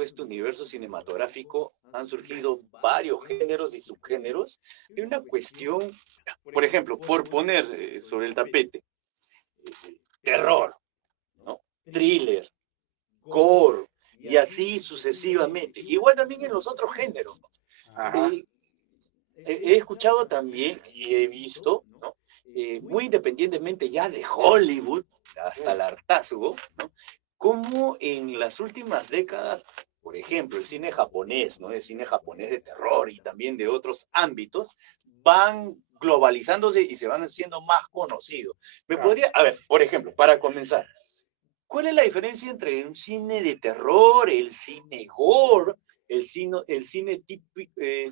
todo este universo cinematográfico han surgido varios géneros y subgéneros. Y una cuestión, por ejemplo, por poner sobre el tapete, terror, ¿no? Thriller, gore, y así sucesivamente. Igual también en los otros géneros, ¿no? Ajá. Eh, he escuchado también y he visto, ¿no? Muy independientemente ya de Hollywood, hasta el hartazgo, ¿no? Cómo en las últimas décadas, por ejemplo, el cine japonés, ¿no? El cine japonés de terror y también de otros ámbitos, van globalizándose y se van haciendo más conocidos. Me Claro. podría, a ver, por ejemplo, para comenzar, ¿cuál es la diferencia entre un cine de terror, el cine gore, el cine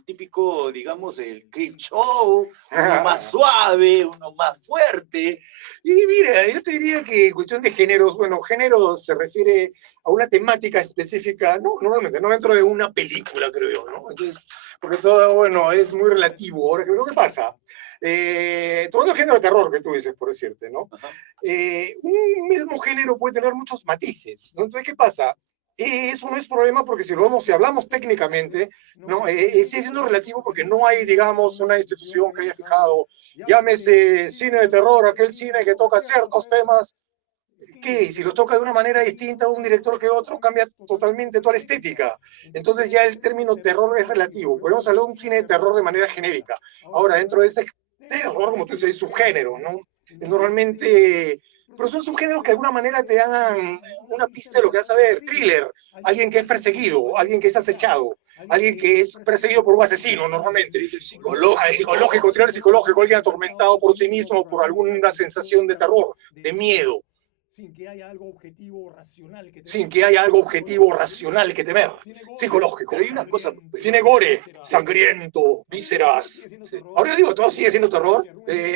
típico, digamos, el creep show, uno más suave, uno más fuerte? Y mira, yo te diría que en cuestión de géneros, bueno, géneros se refiere a una temática específica, no, normalmente, no dentro de una película, creo yo, ¿no? Entonces, porque todo, bueno, es muy relativo. Ahora, ¿qué pasa? Todo el género de terror que tú dices, por decirte, ¿no? Ajá. Un mismo género puede tener muchos matices, ¿no? Entonces, ¿qué pasa? Eso no es problema porque si hablamos técnicamente, ¿no? Sigue siendo relativo porque no hay, digamos, una institución que haya fijado, llámese cine de terror, aquel cine que toca ciertos temas, que si los toca de una manera distinta un director que otro, cambia totalmente toda la estética. Entonces ya el término terror es relativo. Podemos hablar de un cine de terror de manera genérica. Ahora, dentro de ese terror, como tú dices, hay subgéneros, ¿no? Normalmente, pero son subgéneros que de alguna manera te dan una pista de lo que vas a ver. Thriller, alguien que es perseguido, alguien que es acechado, alguien que es perseguido por un asesino normalmente. Thriller psicológico. Psicológico, thriller psicológico, alguien atormentado por sí mismo, por alguna sensación de terror, de miedo, sin que haya algo objetivo racional que temer. sin que haya algo objetivo racional que temer. Psicológico. Pero hay una cosa. Cine gore, sangriento, vísceras. Ahora yo digo, todo sigue siendo terror.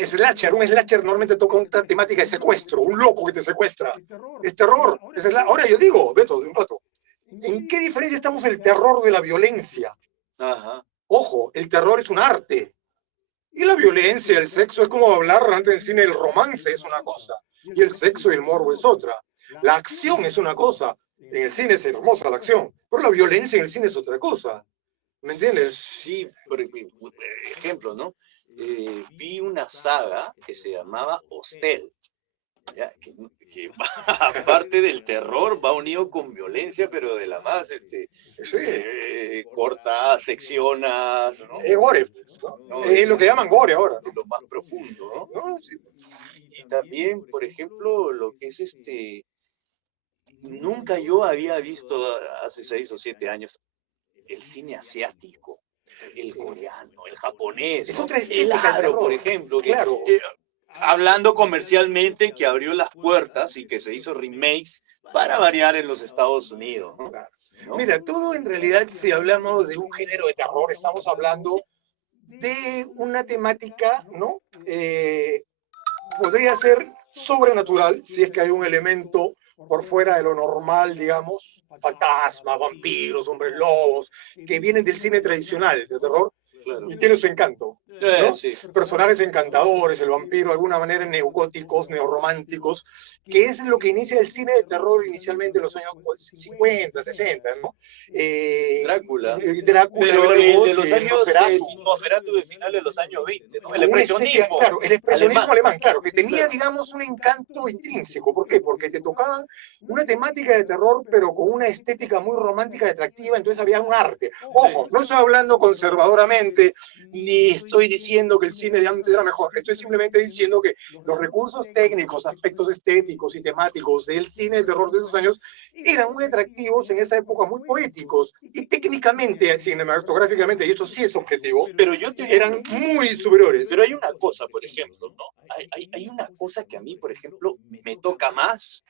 Slasher, un slasher normalmente toca una temática de secuestro, un loco que te secuestra. Es terror. Ahora yo digo, Beto, de un rato, ¿en qué diferencia estamos el terror de la violencia? Ajá. Ojo, el terror es un arte. Y la violencia, el sexo, es como hablar antes del cine, el romance es una cosa, y el sexo y el morbo es otra. La acción es una cosa, en el cine es hermosa la acción, pero la violencia en el cine es otra cosa. ¿Me entiendes? Sí, por ejemplo, ¿no? Vi una saga que se llamaba Hostel. Ya, que aparte del terror va unido con violencia, pero de la más Sí, cortas, seccionas, ¿no? es gore, ¿no? No, Es lo que llaman gore ahora, de ¿no? lo más profundo, ¿no? ¿No? Sí. Y también, por ejemplo, lo que es nunca yo había visto hace 6 o 7 años el cine asiático, el coreano, el japonés, Es ¿no? otra El estética el aro, por terror. ejemplo, que Claro. hablando comercialmente, que abrió las puertas y que se hizo remakes para variar en los Estados Unidos, ¿no? Claro. ¿No? Mira, todo en realidad, si hablamos de un género de terror, estamos hablando de una temática, ¿no? Podría ser sobrenatural si es que hay un elemento por fuera de lo normal, digamos, fantasmas, vampiros, hombres lobos, que vienen del cine tradicional de terror Claro. y tiene su encanto, ¿no? Sí. Personajes encantadores, el vampiro, de alguna manera neogóticos, neorrománticos, que es lo que inicia el cine de terror inicialmente en los años 50, 60, ¿no? Drácula. Drácula, Pero Bela de los Lugosi, años Nosferatu. Nosferatu de finales de los años 20, ¿no? El Con una estética, expresionismo. claro, el expresionismo alemán. alemán, claro, que tenía, Claro. digamos, un encanto intrínseco. ¿Por qué? Porque te tocaban una temática de terror, pero con una estética muy romántica y atractiva, entonces había un arte. Ojo, no estoy hablando conservadoramente, ni estoy diciendo que el cine de antes era mejor, estoy simplemente diciendo que los recursos técnicos, aspectos estéticos y temáticos del cine de terror de esos años eran muy atractivos en esa época, muy poéticos, y técnicamente, cinematográficamente, y eso sí es objetivo, Pero eran muy superiores. Pero hay una cosa, por ejemplo, ¿no? Hay una cosa que a mí, por ejemplo, me toca más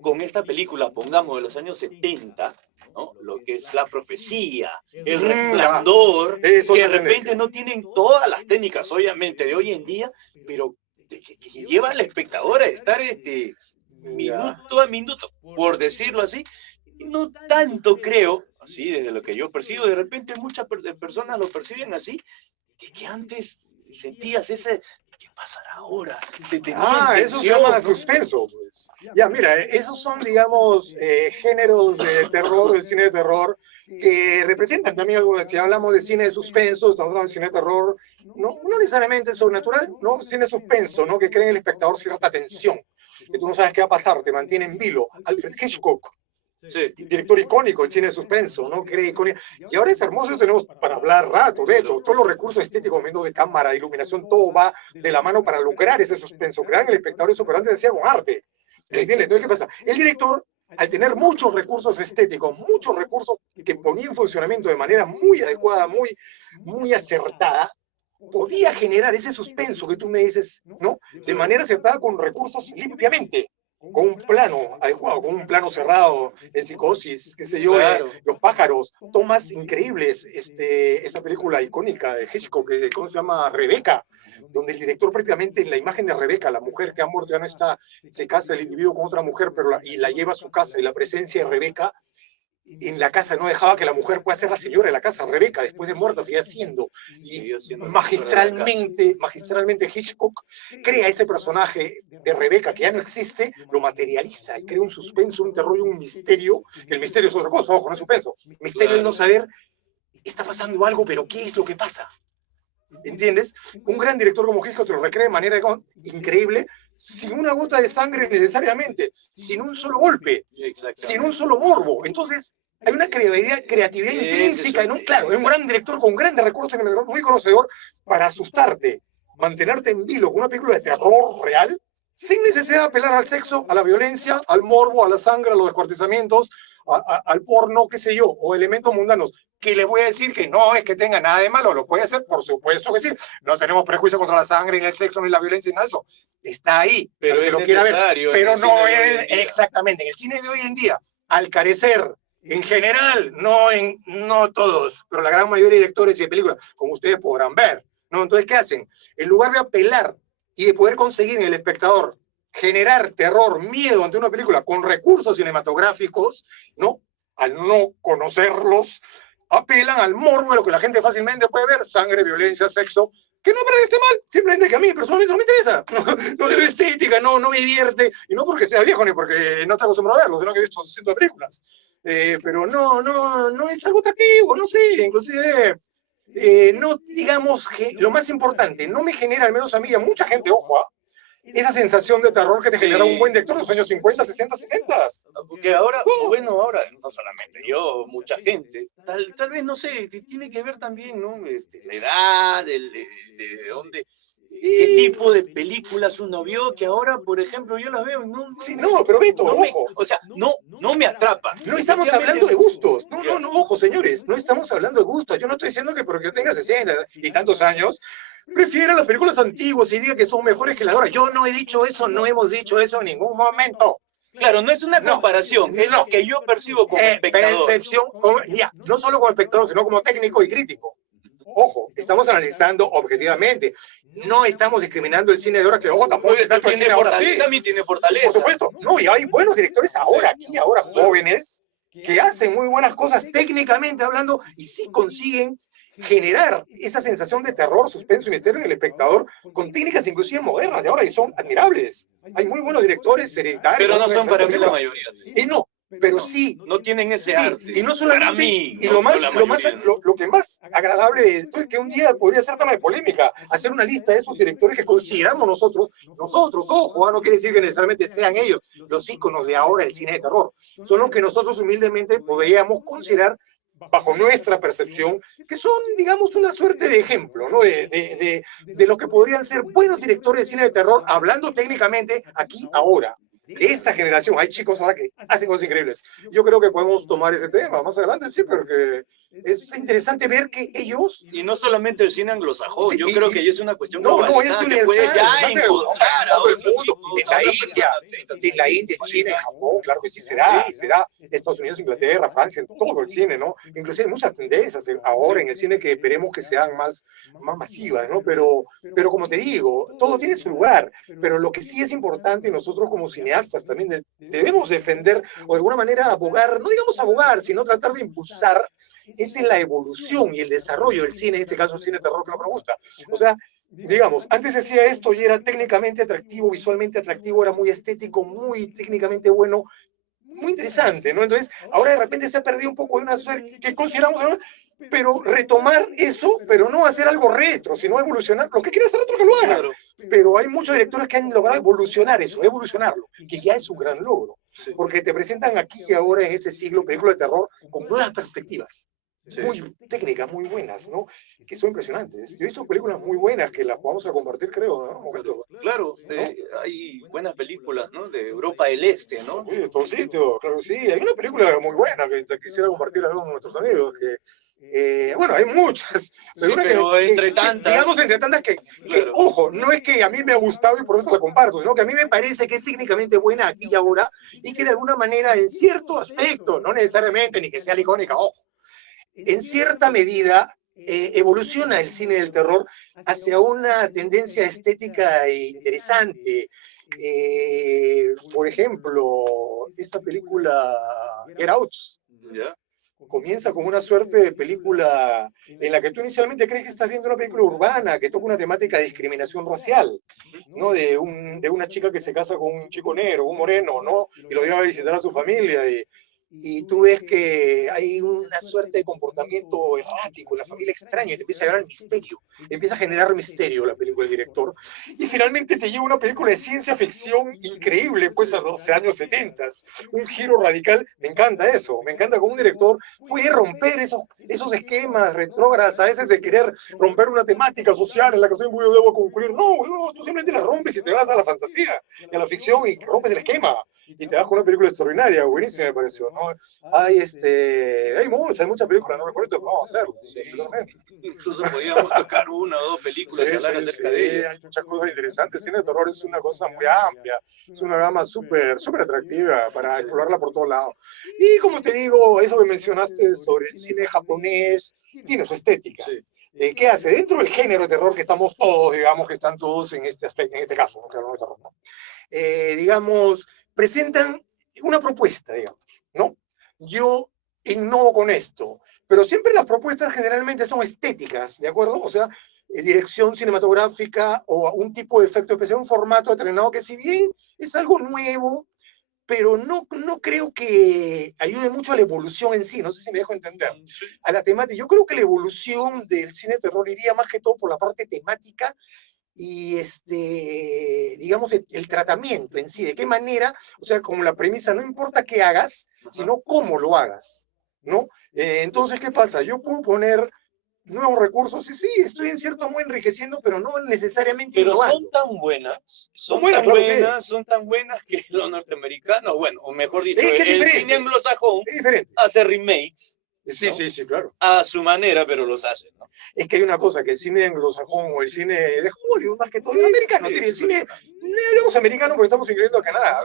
con esta película, pongamos, de los años 70, ¿no? Lo que es La Profecía, El Resplandor, Eso que de es la repente tendencia. no tienen todas las técnicas, obviamente, de hoy en día, pero que lleva al espectador a estar minuto a minuto, por decirlo así. Y no tanto creo, así desde lo que yo percibo, de repente muchas personas lo perciben así, de que antes sentías ¿qué pasará ahora? Te tenía en Eso se tensión, llama ¿no? suspenso, pues. Ya, mira, esos son, digamos, géneros de terror, del cine de terror, que representan también algo. Si hablamos de cine de suspenso, estamos hablando de cine de terror, no necesariamente sobrenatural, ¿no? Cine de suspenso, ¿no? Que crea en el espectador cierta tensión, que tú no sabes qué va a pasar, te mantiene en vilo. Alfred Hitchcock, Sí, director icónico del cine de suspenso, ¿no? Cree icónico. Y ahora es hermoso, tenemos para hablar rato de esto. Todos los recursos estéticos, menos de cámara, iluminación, todo va de la mano para lograr ese suspenso, crear en el espectador eso, pero antes decía con arte. ¿Me entiendes? Entonces, ¿qué pasa? El director, al tener muchos recursos estéticos, muchos recursos que ponía en funcionamiento de manera muy adecuada, muy acertada, podía generar ese suspenso que tú me dices, ¿no? De manera acertada con recursos limpiamente, con un plano adecuado, con un plano cerrado, en Psicosis, qué sé yo, claro. Los pájaros, tomas increíbles, esta película icónica de Hitchcock, ¿cómo se llama? Rebeca, donde el director prácticamente en la imagen de Rebeca, la mujer que ha muerto, ya no está, se casa el individuo con otra mujer, pero y la lleva a su casa, y la presencia de Rebeca en la casa no dejaba que la mujer pueda ser la señora de la casa. Rebeca, después de muerta, seguía siendo. Y magistralmente Hitchcock crea ese personaje de Rebeca que ya no existe, lo materializa y crea un suspenso, un terror y un misterio. Que el misterio es otra cosa, ojo, no es suspenso. Misterio de no saber, está pasando algo, pero ¿qué es lo que pasa? ¿Entiendes? Un gran director como Hitchcock te lo recrea de manera increíble, sin una gota de sangre necesariamente, sin un solo golpe, sin un solo morbo. Entonces, hay una creatividad intrínseca, claro, es un gran director con grandes recursos, muy conocedor para asustarte, mantenerte en vilo con una película de terror real, sin necesidad de apelar al sexo, a la violencia, al morbo, a la sangre, a los descuartizamientos, al porno, qué sé yo, o elementos mundanos. Que le voy a decir que no es que tenga nada de malo, lo puede hacer, por supuesto que sí. No tenemos prejuicio contra la sangre, ni el sexo, ni la violencia, ni nada de eso. Está ahí, pero que es lo quiera ver. Pero no es exactamente. En el cine de hoy en día, al carecer, en general, no todos, pero la gran mayoría de directores y de películas, como ustedes podrán ver, ¿no? Entonces, ¿qué hacen? En lugar de apelar y de poder conseguir en el espectador generar terror, miedo ante una película con recursos cinematográficos, ¿no? Al no conocerlos, apelan al morbo de lo que la gente fácilmente puede ver, sangre, violencia, sexo, que no para que esté mal, simplemente que a mí personalmente no me interesa, no le veo estética, no me divierte, y no porque sea viejo ni porque no esté acostumbrado a verlo, sino que he visto cientos de películas. Pero no es algo atractivo, no sé, inclusive, no digamos que lo más importante, no me genera, al menos a mí y a mucha gente, ojo, esa sensación de terror que te genera un buen director en los años 50, 60, 70. Porque ahora, bueno, ahora no solamente yo, mucha gente, tal vez, no sé, tiene que ver también, ¿no? La edad, de dónde, qué tipo de películas uno vio, que ahora, por ejemplo, yo las veo y pero Beto, ojo. O sea, no me atrapa. No estamos hablando de gustos. No, ojo, señores, no estamos hablando de gustos. Yo no estoy diciendo que porque yo tenga 60 y tantos años, prefiera las películas antiguas y diga que son mejores que las de ahora. Yo no he dicho eso, no hemos dicho eso en ningún momento. Claro, no es una comparación, es lo que yo percibo como espectador. Percepción, no solo como espectador, sino como técnico y crítico. Ojo, estamos analizando objetivamente. No estamos discriminando el cine de ahora, que ojo, tampoco es tanto el cine ahora sí. También tiene fortaleza. Por supuesto. No, y hay buenos directores ahora, aquí, ahora jóvenes, que hacen muy buenas cosas técnicamente hablando y sí consiguen generar esa sensación de terror, suspenso y misterio en el espectador con técnicas inclusive modernas de ahora y son admirables. Hay muy buenos directores hereditarios. Pero no son para mí la mayoría. Y no, pero sí. No tienen ese arte. Y no solamente. Para mí, y lo que más agradable es que un día podría ser tema de polémica, hacer una lista de esos directores que consideramos nosotros, ojo, no quiere decir que necesariamente sean ellos los íconos de ahora del cine de terror. Son los que nosotros humildemente podríamos considerar, bajo nuestra percepción, que son, digamos, una suerte de ejemplo, ¿no? De lo que podrían ser buenos directores de cine de terror, hablando técnicamente aquí, ahora. De esta generación, hay chicos ahora que hacen cosas increíbles. Yo creo que podemos tomar ese tema más adelante, sí, porque es interesante ver que ellos... Y no solamente el cine anglosajón, yo creo que es una cuestión no, es universal, que puede ya encontrar todo el mundo, en la India, en China, en Japón, claro que sí será Estados Unidos, Inglaterra, Francia, en todo el cine, ¿no? Inclusive hay muchas tendencias ahora en el cine que esperemos que sean más masivas, ¿no? Pero como te digo, todo tiene su lugar, pero lo que sí es importante, nosotros como cineastas también debemos defender, o de alguna manera abogar, no digamos abogar, sino tratar de impulsar, es en la evolución y el desarrollo del cine, en este caso el cine de terror que no me gusta. O sea, digamos, antes hacía esto y era técnicamente atractivo, visualmente atractivo, era muy estético, muy técnicamente bueno, muy interesante, ¿no? Entonces, ahora de repente se ha perdido un poco de una suerte que consideramos, ¿no? Pero retomar eso, pero no hacer algo retro, sino evolucionar. Lo que quiere hacer otro que lo haga. Claro. Pero hay muchos directores que han logrado evolucionar eso, evolucionarlo, que ya es un gran logro. Sí. Porque te presentan aquí y ahora en este siglo películas de terror con nuevas perspectivas. Sí. Muy técnicas, muy buenas, ¿no? Que son impresionantes. Yo he visto películas muy buenas que las vamos a compartir, creo, ¿no? Un momento. Claro, hay buenas películas, ¿no? De Europa del Este, ¿no? Sí, de todo sitio, claro que sí. Hay una película muy buena que te quisiera compartir con nuestros amigos. Bueno, hay muchas. Pero Sí, una pero entre tantas. digamos, entre tantas que, Claro. ojo, no es que a mí me ha gustado y por eso la comparto, sino que a mí me parece que es técnicamente buena aquí y ahora y que de alguna manera, en cierto aspecto, no necesariamente ni que sea la icónica, ojo, en cierta medida evoluciona el cine del terror hacia una tendencia estética interesante. Por ejemplo, esa película Get Out ¿Ya? comienza con una suerte de película en la que tú inicialmente crees que estás viendo una película urbana que toca una temática de discriminación racial, ¿no? De una chica que se casa con un chico negro, un moreno, ¿no? Y lo lleva a visitar a su familia y tú ves que hay una suerte de comportamiento errático, la familia extraña, y te empieza a llevar al misterio, empieza a generar misterio la película del director, y finalmente te lleva una película de ciencia ficción increíble, pues a los años 70, un giro radical, me encanta eso, me encanta cómo un director puede romper esos esquemas retrógradas a veces de querer romper una temática social en la que estoy muy debo concluir, no, tú simplemente la rompes y te vas a la fantasía y a la ficción y rompes el esquema. Y te vas con una película extraordinaria, buenísima me pareció, ¿no? Hay muchas películas, no recuerdo, pero vamos a hacerlo. Sí. Seguramente. Incluso podíamos tocar una o dos películas y hablar acerca de ellas. Hay muchas cosas interesantes. El cine de terror es una cosa muy amplia, es una gama súper atractiva para explorarla por todos lados. Y como te digo, eso que mencionaste sobre el cine japonés, tiene su estética. Sí. ¿Qué hace? Dentro del género de terror que estamos todos, digamos que están todos en este aspecto, en este caso, ¿no? Que hablamos de terror, ¿no? Digamos, presentan una propuesta, digamos, ¿no? Yo innovo con esto, pero siempre las propuestas generalmente son estéticas, ¿de acuerdo? O sea, dirección cinematográfica o un tipo de efecto especial, un formato determinado que si bien es algo nuevo, pero no creo que ayude mucho a la evolución en sí, no sé si me dejo entender, Sí. a la temática. Yo creo que la evolución del cine de terror iría más que todo por la parte temática y digamos, el tratamiento en sí, de qué manera, o sea, como la premisa, no importa qué hagas, sino cómo lo hagas, ¿no? Entonces, ¿qué pasa? Yo puedo poner nuevos recursos y sí, estoy en cierto modo enriqueciendo, pero no necesariamente Pero innovando. son tan buenas, Claro, son tan buenas que los norteamericanos, bueno, o mejor dicho, Es que es el diferente. cine anglosajón Es diferente. hace remakes Sí, ¿no? sí, claro. a su manera, pero los hace, ¿no? Es que hay una cosa, que el cine anglosajón o el cine de Hollywood, más que todo, el americano, Sí. tiene el cine, digamos americano porque estamos incluyendo a Canadá,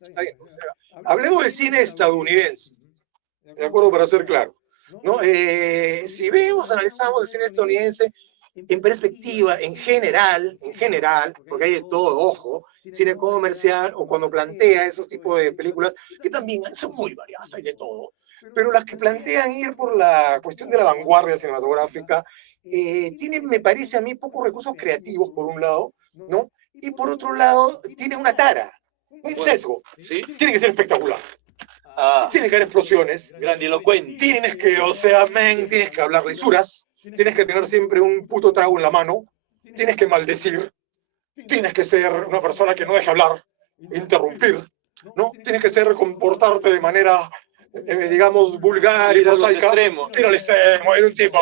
está bien, o sea, hablemos de cine estadounidense, ¿de acuerdo? Para ser claro, ¿no? Si vemos, analizamos el cine estadounidense en perspectiva, en general, porque hay de todo, ojo, cine comercial o cuando plantea esos tipos de películas, que también son muy variadas, hay de todo, pero las que plantean ir por la cuestión de la vanguardia cinematográfica, tienen, me parece a mí, pocos recursos creativos, por un lado, ¿no? Y por otro lado, tiene una tara, un sesgo. ¿Sí? Tiene que ser espectacular. Ah, Tiene que haber explosiones. grandilocuente. Tienes que, o sea, tienes que hablar lisuras. Tienes que tener siempre un puto trago en la mano. Tienes que maldecir. Tienes que ser una persona que no deje hablar, interrumpir, ¿no? Tienes que comportarte de manera, digamos, vulgar y Ir a los prosaica. extremos. Ir al extremo, hay un tipo.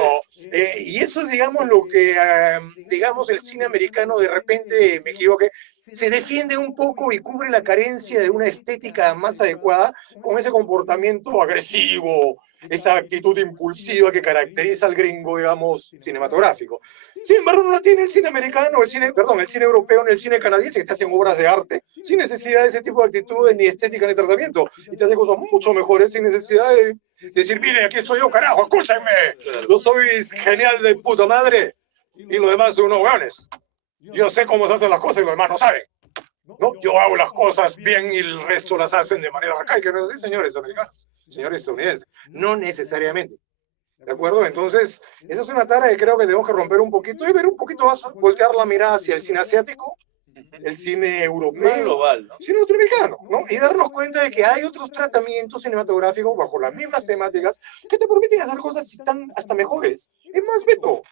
Y eso es, digamos, lo que, digamos, el cine americano de repente, me equivoqué, se defiende un poco y cubre la carencia de una estética más adecuada con ese comportamiento agresivo, esa actitud impulsiva que caracteriza al gringo, digamos, cinematográfico. Sin embargo, no la tiene el cine americano, el cine europeo, ni el cine canadiense, que te hacen obras de arte, sin necesidad de ese tipo de actitudes, ni estética, ni tratamiento. Y te hacen cosas mucho mejores, sin necesidad de decir, mire, aquí estoy yo, carajo, escúchenme. Yo soy genial de puta madre, y los demás son unos hueones. Yo sé cómo se hacen las cosas y los demás no saben. ¿No? Yo hago las cosas bien y el resto las hacen de manera arcaica. No es así, señores americanos, señores estadounidenses. No necesariamente. ¿De acuerdo? Entonces, esa es una tara que creo que tenemos que romper un poquito y ver un poquito más, voltear la mirada hacia el cine asiático, el cine Más europeo, global, ¿no? cine norteamericano, ¿no? Y darnos cuenta de que hay otros tratamientos cinematográficos bajo las mismas temáticas que te permiten hacer cosas tan hasta mejores. Es más, Beto,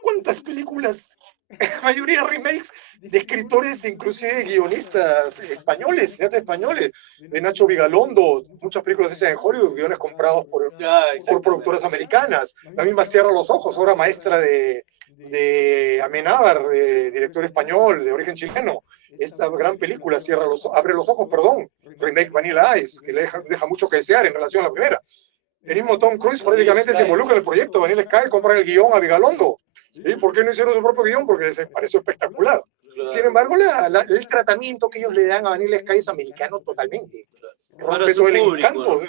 ¿cuántas películas, la mayoría remakes de escritores, inclusive guionistas españoles, cineastas españoles, de Nacho Vigalondo, muchas películas hechas en Hollywood, guiones comprados por productoras americanas, la misma Cierra los Ojos, obra maestra de Amenábar, director español de origen chileno, esta gran película Abre los Ojos, perdón, remake Vanilla Ice, que le deja mucho que desear en relación a la primera. El mismo Tom Cruise prácticamente se involucra en el proyecto. Vanilla Sky compra el guión a Vigalondo. ¿Y por qué no hicieron su propio guión? Porque les pareció espectacular. Claro. Sin embargo, el tratamiento que ellos le dan a Vanilla Sky es americano totalmente. Para Rompe su todo el público, encanto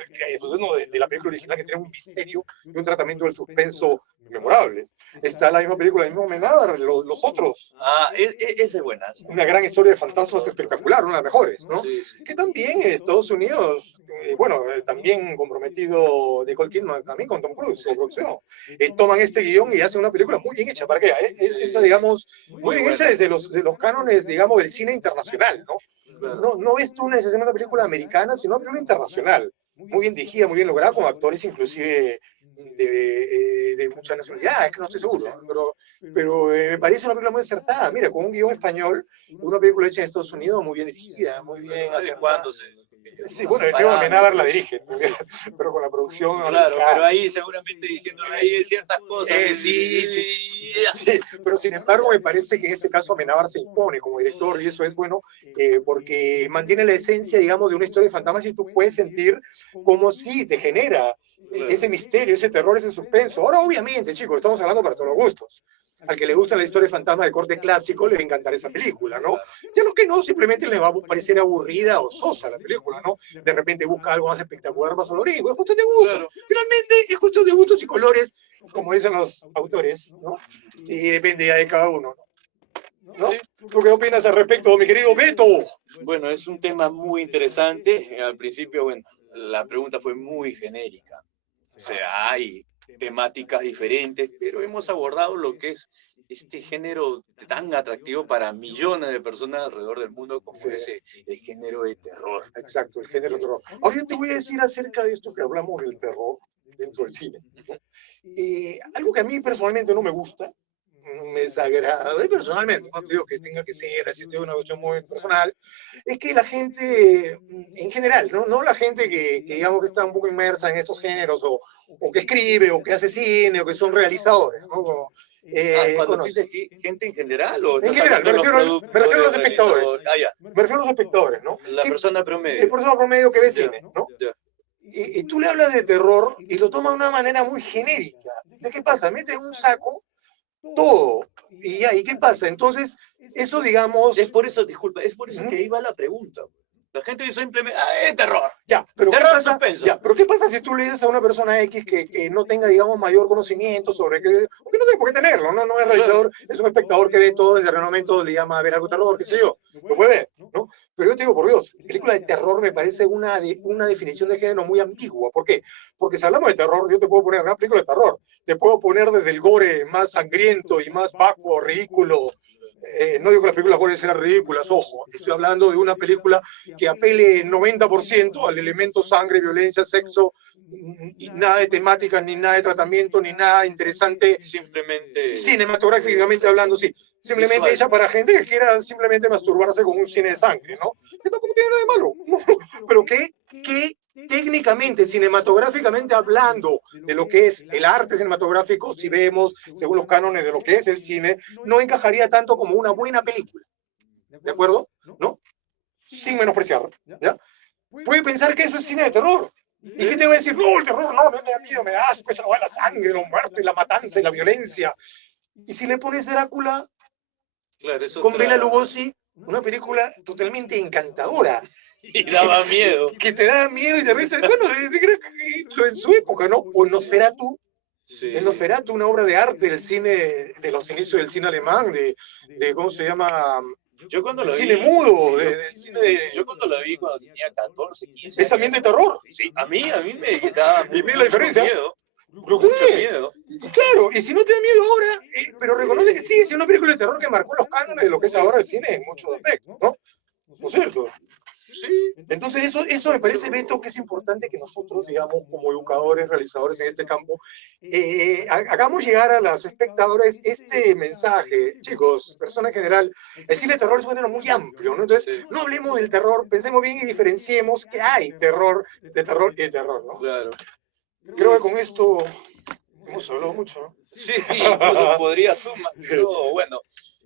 ¿no? de la película original, que tiene un misterio y un tratamiento del suspenso memorables. Está la misma película, el mismo Amenábar, los otros. Ah, esa es buena. Una gran historia de fantasmas espectacular, una de las mejores, ¿no? Sí, sí. Que también en Estados Unidos, también comprometido Nicole Kidman, también con Tom Cruise, con producción, toman este guión y hacen una película muy bien hecha, ¿para qué? Esa, digamos, muy bien hecha desde los cánones, digamos, del cine internacional, ¿no? No ves tú necesariamente una película americana, sino una película internacional, muy bien dirigida, muy bien lograda, con actores inclusive de muchas nacionalidades, que no estoy seguro, pero me parece una película muy acertada. Mira, con un guión español, una película hecha en Estados Unidos, muy bien dirigida, muy bien acertada. Sí, bueno, el mismo Amenábar la dirige, pero con la producción. Claro, pero ahí seguramente diciendo ahí ciertas cosas. Sí, pero sin embargo me parece que en ese caso Amenábar se impone como director y eso es bueno porque mantiene la esencia, digamos, de una historia de fantasmas y tú puedes sentir como si te genera ese misterio, ese terror, ese suspenso. Ahora, obviamente, chicos, estamos hablando para todos los gustos. Al que le gusta la historia de fantasmas de corte clásico, le va a encantar esa película, ¿no? Y a los que no, simplemente les va a parecer aburrida o sosa la película, ¿no? De repente busca algo más espectacular, más colorín. Es cuestión de gustos. Claro. Finalmente, es cuestión de gustos y colores, como dicen los autores, ¿no? Y depende ya de cada uno, ¿no? Sí. ¿Tú qué opinas al respecto, mi querido Beto? Bueno, es un tema muy interesante. Al principio, bueno, la pregunta fue muy genérica. O sea, hay temáticas diferentes, pero hemos abordado lo que es este género tan atractivo para millones de personas alrededor del mundo como Sí. es el género de terror. Exacto, el género terror. Ahora yo te voy a decir acerca de esto que hablamos del terror dentro del cine, ¿no? Algo que a mí personalmente no me gusta, me desagrada, personalmente, no te digo que tenga que ser así, es una cuestión muy personal, es que la gente, en general, no la gente que digamos que está un poco inmersa en estos géneros, o que escribe, o que hace cine, o que son realizadores, ¿no? Cuando dices gente en general o En estás general, hablando de los me refiero a los espectadores. realizadores? Ah, ya. Me refiero a los espectadores, ¿no? La persona promedio. El persona promedio que ve Ya, cine, ¿no? ya. Y tú le hablas de terror y lo toma de una manera muy genérica. ¿De qué pasa? Mete en un saco todo. Y ya, ¿y qué pasa? Entonces, eso digamos... Es por eso, disculpa, es por eso que ahí va la pregunta. La gente simplemente, es terror. Ya, pero ¿qué Terror pasa? suspenso. Ya, pero ¿qué pasa si tú le dices a una persona X que no tenga, digamos, mayor conocimiento sobre qué, o que no tiene por qué tenerlo, no es realizador, es un espectador que ve todo, en el momento le llama a ver algo de terror, qué sé yo, lo puede ver, ¿no? Pero yo te digo, por Dios, película de terror me parece una definición de género muy ambigua. ¿Por qué? Porque si hablamos de terror, yo te puedo poner una película de terror, te puedo poner desde el gore más sangriento y más vacuo, ridículo. No digo que las películas gore sean ridículas, ojo, estoy hablando de una película que apele 90% al elemento sangre, violencia, sexo, y nada de temática, ni nada de tratamiento, ni nada interesante, Simplemente cinematográficamente hablando, sí, simplemente visual. hecha para gente que quiera simplemente masturbarse con un cine de sangre, ¿no? Que tampoco tiene nada de malo, ¿no? Pero que técnicamente, cinematográficamente hablando de lo que es el arte cinematográfico, si vemos según los cánones de lo que es el cine, no encajaría tanto como una buena película. ¿De acuerdo? ¿No? Sin menospreciar, ¿ya? Puede pensar que eso es cine de terror. ¿Y qué te va a decir? No, el terror no, me da miedo, me da asco, esa va la sangre, los muertos y la matanza y la violencia. Y si le pones Drácula Claro, es con otra- Bela Lugosi, una película totalmente encantadora. Y daba miedo. Que te da miedo y te ríes. Bueno, creo que en su época, ¿no? O Nosferatu, Sí. en Nosferatu, una obra de arte del cine, de los inicios del cine alemán, de ¿cómo se llama? Yo cuando El lo cine vi, mudo, del cine de... yo cuando lo vi cuando tenía 14, 15 Es también de años, terror. sí, a mí me daba ¿Y ves la diferencia? miedo. Lo Mucho que miedo. y claro, y si no te da miedo ahora, pero reconoce que sigue siendo una película de terror que marcó los cánones de lo que es ahora el cine en muchos aspectos, ¿no? ¿No es cierto? Sí. Entonces eso me parece, Beto, que es importante que nosotros, digamos, como educadores, realizadores en este campo, hagamos llegar a los espectadores este mensaje. Chicos, persona en general, el cine de terror es un género muy amplio, ¿no? Entonces, Sí. no hablemos del terror, pensemos bien y diferenciemos que hay terror, de terror y de terror, ¿no? Claro. Creo que con esto hemos hablado mucho, ¿no? Sí, incluso podría sumar. No, bueno,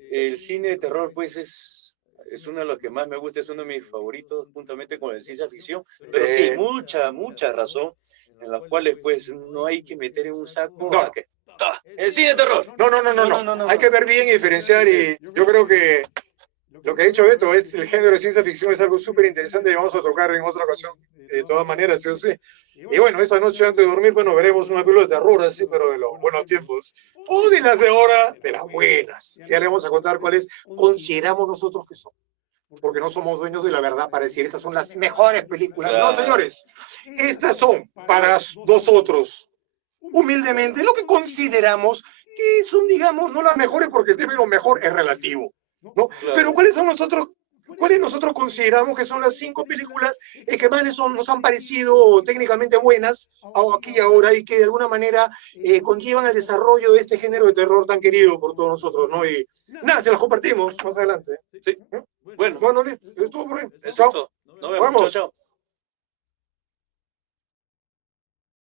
el cine de terror, pues es uno de los que más me gusta, es uno de mis favoritos, juntamente con el ciencia ficción. Pero sí, mucha razón, en las cuales, pues, no hay que meter en un saco No. a que. El cine de terror. No. Hay que ver bien y diferenciar y yo creo que lo que ha dicho Beto es el género de ciencia ficción es algo súper interesante y vamos a tocar en otra ocasión, de todas maneras, ¿sí o sí? Y bueno, esta noche antes de dormir, bueno, veremos una película de terror así, pero de los buenos tiempos, o de las de ahora, de las buenas. Ya le vamos a contar cuáles consideramos nosotros que son, porque no somos dueños de la verdad para decir estas son las mejores películas. No, señores, estas son para nosotros, humildemente, lo que consideramos que son, digamos, no las mejores, porque el término mejor es relativo, ¿no? Claro. Pero ¿cuáles nosotros consideramos que son las 5 películas que más nos han parecido técnicamente buenas aquí y ahora y que de alguna manera conllevan el desarrollo de este género de terror tan querido por todos nosotros, ¿no? Y nada, se las compartimos más adelante. Sí. Bueno, Bueno, estuvo por ahí. eso es Chao. todo. Nos Nos vemos. Chao, vemos. chao.